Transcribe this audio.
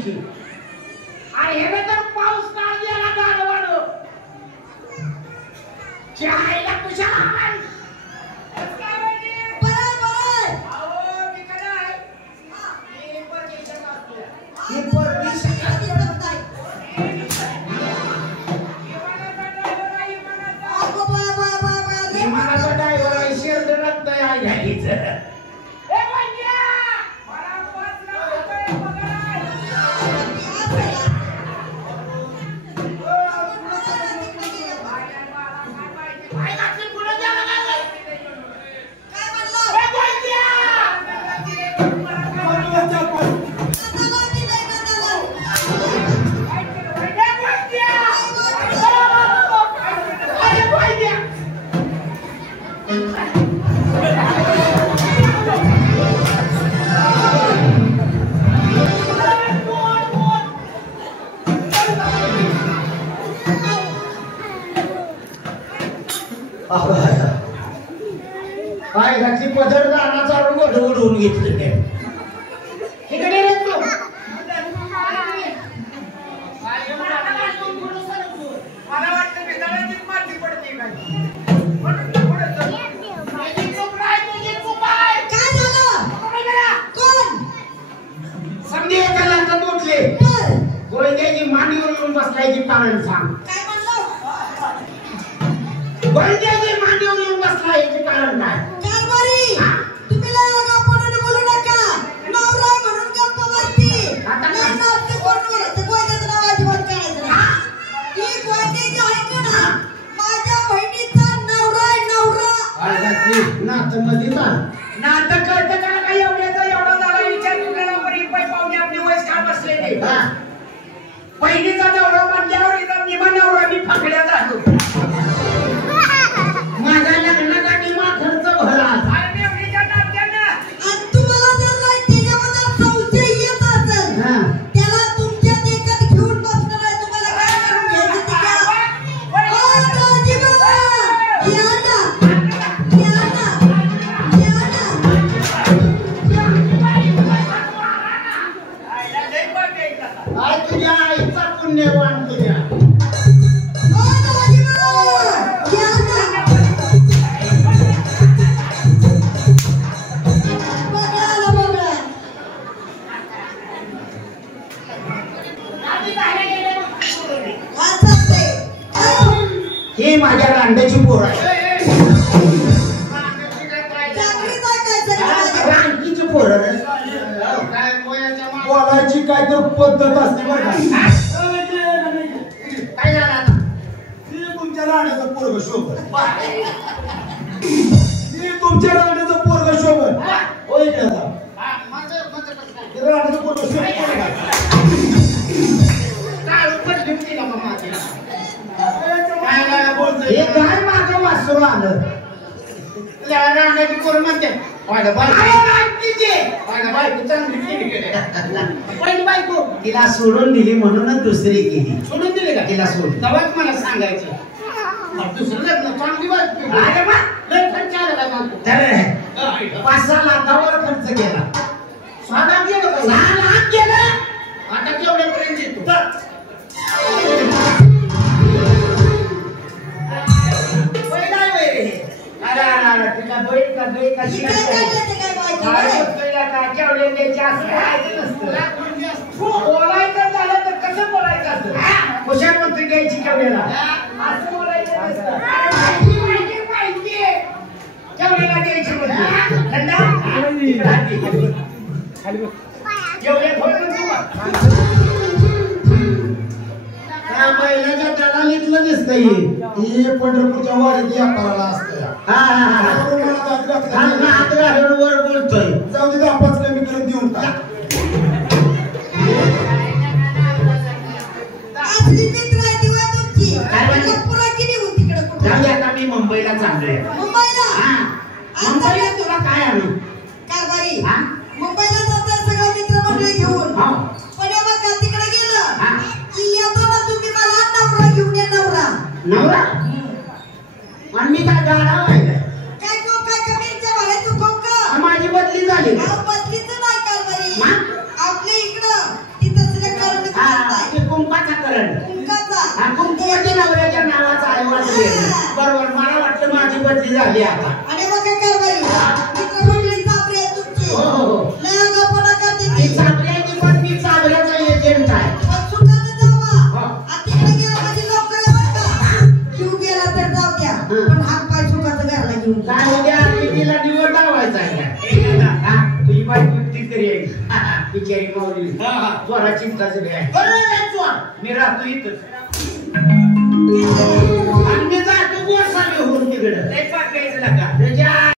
घालायची आणि हे तर पाऊस काळ गेला गाडवाड चायला कुशाला हाल काय घातली पदर दाना चालून उडवून घेतलं काय तिकडे रे तू मला वाटतं की जराची माती पडते काय संधी एका लाखात उठले गोळ्याची मांडीवर येऊन बसलायची कारण सांग काय म्हणलं गोळ्याची मांडीवर येऊन बसलायची कारण काय कारभारी तुम्ही लागा कोणाला बोलू नका नवरा म्हणून गप्प बसती आता नाचते कोणवर ते गोळ्याचं नाव अजिबात काढायचं नाही ही गोळ्याची ऐक ना माझ्या बहिणीचा नवरा नातं मध्ये नातं कळतं का काय एवढ्याचा एवढा झाला विचार तुला बरी पाहुणे आपली वयस का बसलेले पहिलीचा नवरा म्हणल्यावर इथं निमा नवरा मी फाकड्या झालो माझ्या लग्नासाठी मा खर्च भरला आणि एवढीच्या नात्यानं आणि तुम्हाला जर त्याच्याबद्दल संशय येत असेल त्याला तुमच्या देखत घेऊन बसणार आहे तुम्हाला काय करून घ्यायचं ते काय तुझ्या आईचा पुण्यवान तुझ्या ही माझ्या रांड्याची पोर आहे रांकीची पोर बोलायची काय तर पद्धत असते बरं काय झालं तुमच्या रांड्याचं पोरग शोभत तुमच्या रांड्याचं पोरग शोभत होय रांड्याचं पोरग शोभत काय माझं वासरू आलं रांड्याची पोर म्हणते बायको तिला सोडून दिली म्हणूनच दुसरी केली सोडून दिली का तिला सोडून तेव्हाच मला सांगायचं दुसरं लग्न चांगली बायको 5-6 लाखावर खर्च केला 6 लाख गेलं 6 लाख गेलं आता केवढ्यापर्यंत येतो बोलायचं झालं तर कसं बोलायचं असतं खुशाल द्यायची केवढ्याला असं बोलायचं नसतं केवढ्याला द्यायची महिन्याच्या दलालीतलं दिसतंय ही पंढरपूरच्या वारीत व्यापाराला असतं वर बोलतोय जाऊ दे 5 कमी करत देऊन टाक मी मुंबईला चाललोय मुंबईला तुला काय आणू कारभारी मुंबईला जाता सगळं मित्र मंडळी घेऊन पण मग तिकडे गेलं की येताना तुम्ही मला नवरा घेऊन ये नवरा आणि मी काय गाडा आहे काय तू काय कमीच्या बाहेर तू कोण माझी बदली झाली बदलीच नाही कारभारी आपल्या इकडं तिथं कारण कुंकाचा कुंकुमाच्या नवऱ्याच्या नावाचा आहे वाटलं बरोबर मला वाटतं माझी बदली झाली आता आणि मग काय कारभारी मित्रमंडळी चापरे आहे तुमची लय आगाऊपणा करते ती ती चाबऱ्याची पण ती चाबऱ्याचा एजंट आहे पण सुखानं जावा आणि तिकडे गेला म्हणजे लोक येणार का जीव गेला तर जाऊ द्या पण हात पाय सुखाचं घरला घेऊन जा. काय उद्या तिला निवड लावायचा आहे तुझी बाई युक्ती तरी आहे बिचारी माऊली जोरा चिंताचं मी राहतो इथंच आणि मी जातो गोसावी होऊन तिकडं